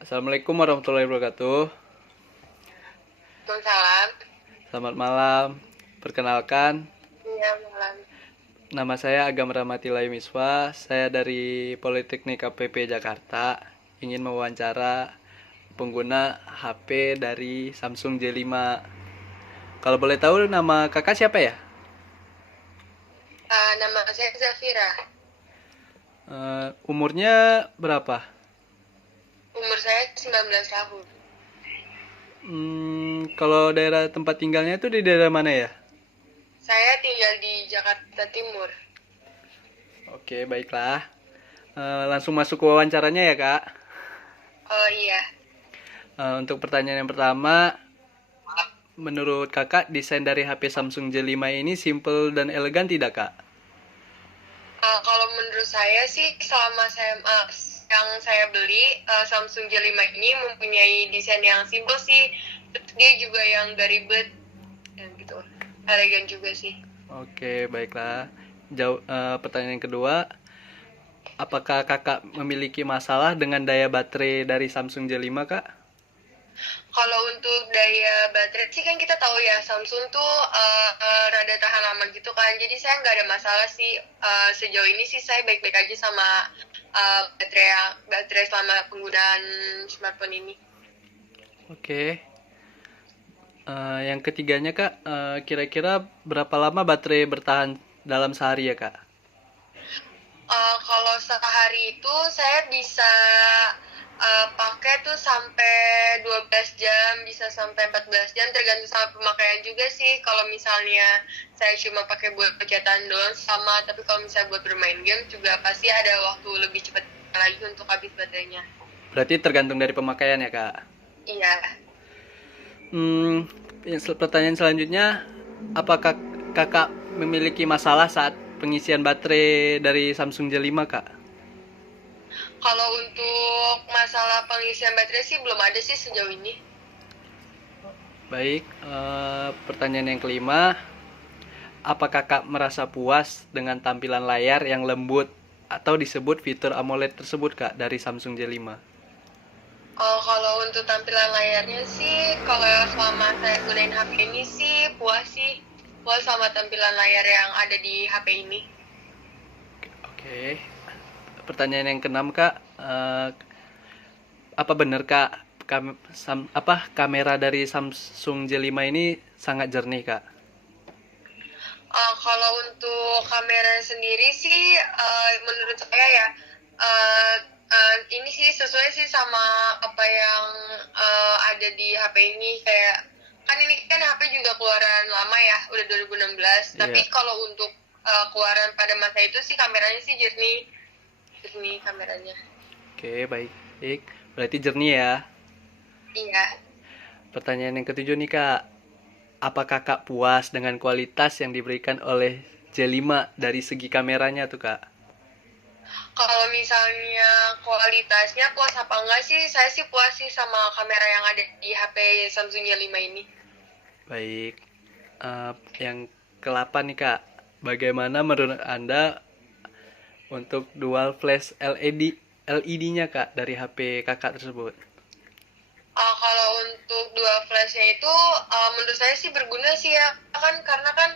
Assalamualaikum warahmatullahi wabarakatuh. Waalaikumsalam. Selamat malam. Perkenalkan, Iya, malam. nama saya Agam Rahmatilai Miswa. Saya dari Politeknik KPP Jakarta. Ingin mewawancara pengguna HP dari Samsung J5. Kalau boleh tahu nama kakak siapa ya? Nama saya Zafira. Umurnya berapa? Umur saya 19 tahun. Kalau daerah tempat tinggalnya itu di daerah mana ya? Saya tinggal di Jakarta Timur. Oke, baiklah. Langsung masuk ke wawancaranya ya, Kak. Oh iya. Untuk pertanyaan yang pertama, menurut kakak desain dari HP Samsung J5 ini simple dan elegan tidak, Kak? Kalau menurut saya sih, selama yang saya beli, Samsung J5 ini mempunyai desain yang simple sih. Terus dia juga yang gak ribet. Dan gitu. Elegan juga sih. Oke, baiklah. Pertanyaan yang kedua, apakah kakak memiliki masalah dengan daya baterai dari Samsung J5, Kak? Kalau untuk daya baterai sih kan kita tahu ya Samsung tuh rada tahan lama gitu kan. Jadi saya nggak ada masalah sih. Sejauh ini sih saya baik-baik aja sama baterai selama penggunaan smartphone ini. Oke. Yang ketiganya, Kak, kira-kira berapa lama baterai bertahan dalam sehari ya, Kak? Kalau sehari itu saya bisa pakai tuh sampai 12 jam, bisa sampai 14 jam, tergantung sama pemakaian juga sih. Kalau misalnya saya cuma pakai buat pencetatan doang sama, tapi kalau misalnya buat bermain game juga pasti ada waktu lebih cepat lagi untuk habis baterainya. Berarti tergantung dari pemakaian ya, Kak? Iya. Hmm, Pertanyaan selanjutnya, apakah kakak memiliki masalah saat pengisian baterai dari Samsung J5, Kak? Kalau untuk masalah pengisian baterai sih belum ada sih sejauh ini. Baik, pertanyaan yang kelima, apakah kakak merasa puas dengan tampilan layar yang lembut atau disebut fitur AMOLED tersebut, Kak, dari Samsung J5? Kalau untuk tampilan layarnya sih, kalau selama saya gunain HP ini sih puas sih. Puas sama tampilan layar yang ada di HP ini. Oke, pertanyaan yang keenam, Kak, apa benar, Kak, kamera dari Samsung J5 ini sangat jernih, Kak? Kalau untuk kamera sendiri sih, menurut saya ya, uh, ini sih sesuai sih sama apa yang ada di HP ini. Kayak kan ini kan HP juga keluaran lama ya, udah 2016. Tapi Iya. kalau untuk keluaran pada masa itu sih kameranya sih jernih, jernih kameranya. Oke, baik. Baik. Berarti jernih ya. Iya. Pertanyaan yang ketujuh nih, Kak. Apakah Kak puas dengan kualitas yang diberikan oleh J5 dari segi kameranya tuh, Kak? Kalau misalnya kualitasnya puas apa enggak sih, saya sih puas sih sama kamera yang ada di HP Samsung Y5 ini. Baik. Yang ke-8 nih, Kak. Bagaimana menurut Anda untuk dual flash LED-nya, Kak, dari HP Kakak tersebut? Kalau untuk dua flashnya itu menurut saya sih berguna sih ya kan, karena kan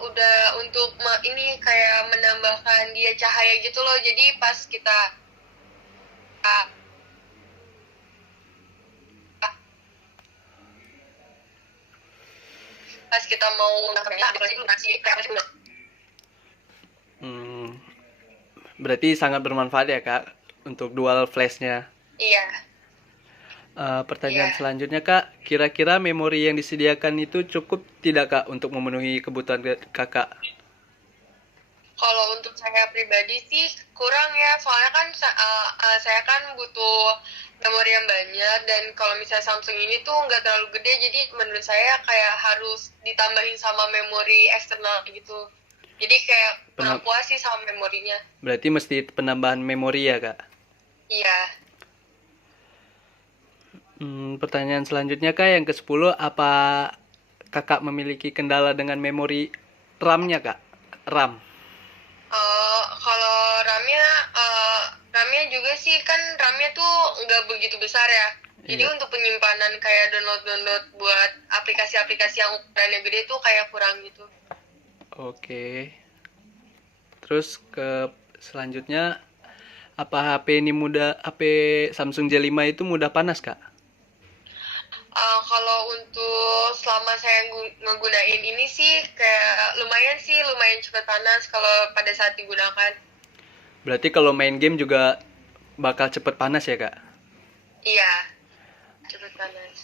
udah untuk ini kayak menambahkan dia cahaya gitu loh, jadi pas kita uh, pas kita mau Hmm, Berarti sangat bermanfaat ya, Kak, untuk dual flash-nya. iya. Pertanyaan Iya. selanjutnya, Kak, kira-kira memori yang disediakan itu cukup tidak, Kak, untuk memenuhi kebutuhan Kakak? Kalau untuk saya pribadi sih kurang ya, soalnya kan saya kan butuh memori yang banyak, dan kalau misalnya Samsung ini tuh nggak terlalu gede, jadi menurut saya kayak harus ditambahin sama memori eksternal gitu. Jadi kayak kurang Penam- puas sih sama memorinya. Berarti mesti penambahan memori ya, Kak? Iya. Pertanyaan selanjutnya, Kak, yang ke-10, apa Kakak memiliki kendala dengan memori RAM-nya, Kak? RAM. Kalau RAM-nya RAM-nya juga sih kan RAM-nya tuh nggak begitu besar ya. Jadi Iya. untuk penyimpanan kayak download buat aplikasi-aplikasi yang ukurannya gede tuh kayak kurang gitu. Oke. Terus ke selanjutnya, apa HP Samsung J5 itu mudah panas, Kak? Kalau untuk selama saya ngegunain ini sih kayak lumayan cepat panas kalau pada saat digunakan. Berarti kalau main game juga bakal cepet panas ya, Kak? Iya, cepat panas.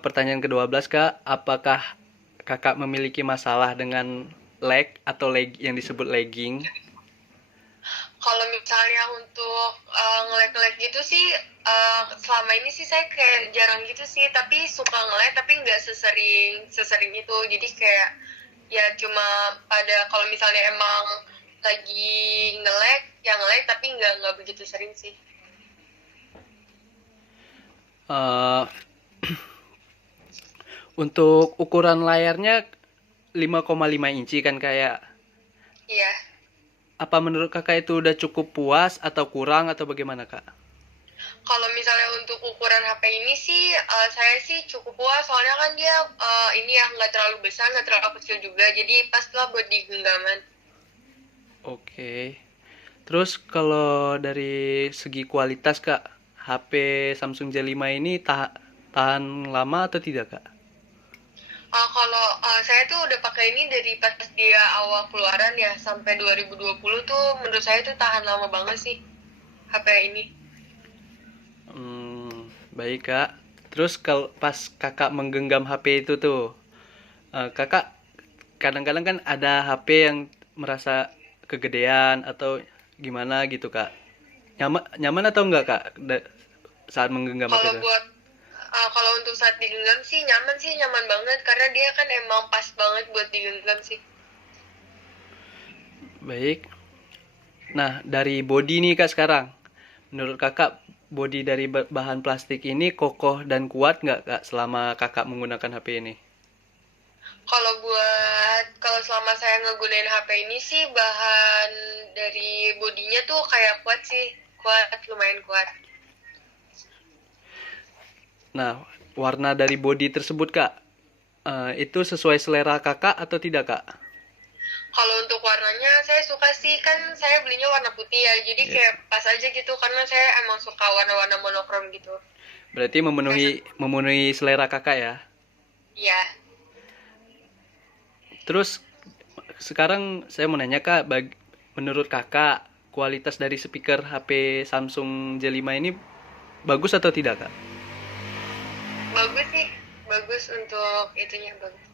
Pertanyaan ke-12, Kak. Apakah Kakak memiliki masalah dengan lag atau yang disebut lagging? Kalau misalnya untuk nge-lag gitu sih selama ini sih saya kayak jarang gitu sih, tapi suka nge-lag tapi nggak sesering itu. Jadi kayak ya cuma pada kalau misalnya emang lagi nge-lag, ya nge-lag tapi nggak begitu sering sih. Eh, untuk ukuran layarnya 5,5 inci kan kayak, Iya. apa menurut Kakak itu udah cukup puas atau kurang atau bagaimana, Kak? Kalau misalnya untuk ukuran HP ini sih saya sih cukup puas soalnya kan dia ini ya nggak terlalu besar nggak terlalu kecil juga jadi pas lah buat di genggaman. Oke. Terus kalau dari segi kualitas, Kak, HP Samsung J5 ini tahan lama atau tidak, Kak? Kalau saya tuh udah pakai ini dari pas dia awal keluaran ya sampai 2020 tuh menurut saya tuh tahan lama banget sih HP ini. Baik, Kak. Terus kalau pas Kakak menggenggam HP itu tuh, Kakak kadang-kadang kan ada HP yang merasa kegedean atau gimana gitu, Kak. Nyaman nyaman atau enggak, Kak, saat menggenggam HP Kalau itu? buat kalau untuk saat digenggam sih nyaman banget karena dia kan emang pas banget buat digenggam sih. Baik. Nah, dari body nih, Kak, sekarang. Menurut Kakak, body dari bahan plastik ini kokoh dan kuat nggak, Kak, selama Kakak menggunakan HP ini? Kalau selama saya ngegunain HP ini sih bahan dari bodinya tuh kayak kuat sih, lumayan kuat. Nah, warna dari body tersebut, Kak, itu sesuai selera Kakak atau tidak, Kak? Kalau untuk warnanya saya suka sih kan saya belinya warna putih ya, jadi Ya. kayak pas aja gitu karena saya emang suka warna-warna monokrom gitu. Berarti Kayak memenuhi selera Kakak ya. ya, Terus sekarang saya mau nanya, Kak, menurut Kakak kualitas dari speaker HP Samsung J5 ini bagus atau tidak, Kak? bagus sih, bagus untuk itunya bagus.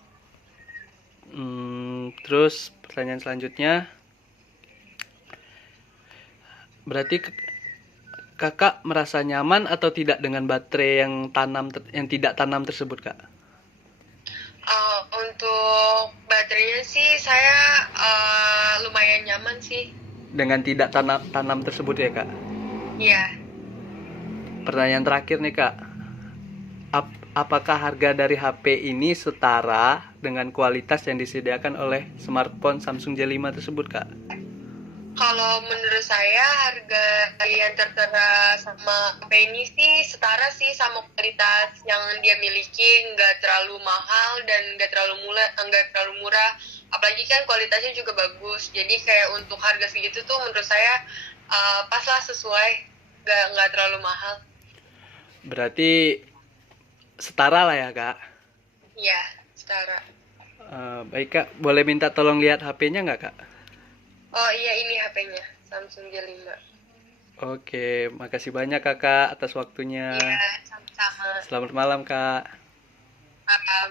Terus pertanyaan selanjutnya, berarti Kakak merasa nyaman atau tidak dengan baterai yang tidak tanam tersebut, Kak? Untuk baterainya sih saya lumayan nyaman sih. Dengan tidak tanam tersebut ya, Kak? Iya. Pertanyaan terakhir nih, Kak. Apakah harga dari HP ini setara dengan kualitas yang disediakan oleh smartphone Samsung J5 tersebut, Kak? Kalau menurut saya harga yang tertera sama HP ini sih setara sih sama kualitas yang dia miliki, nggak terlalu mahal dan nggak terlalu murah. Apalagi kan kualitasnya juga bagus. Jadi kayak untuk harga segitu tuh menurut saya pas lah sesuai, nggak terlalu mahal. Berarti setara lah ya, Kak? Iya, setara. Baik, Kak. Boleh minta tolong lihat HP-nya nggak, Kak? Oh iya ini HP-nya Samsung J5. Oke, makasih banyak, Kakak, atas waktunya. Iya, sama-sama. Selamat malam, Kak. Malam.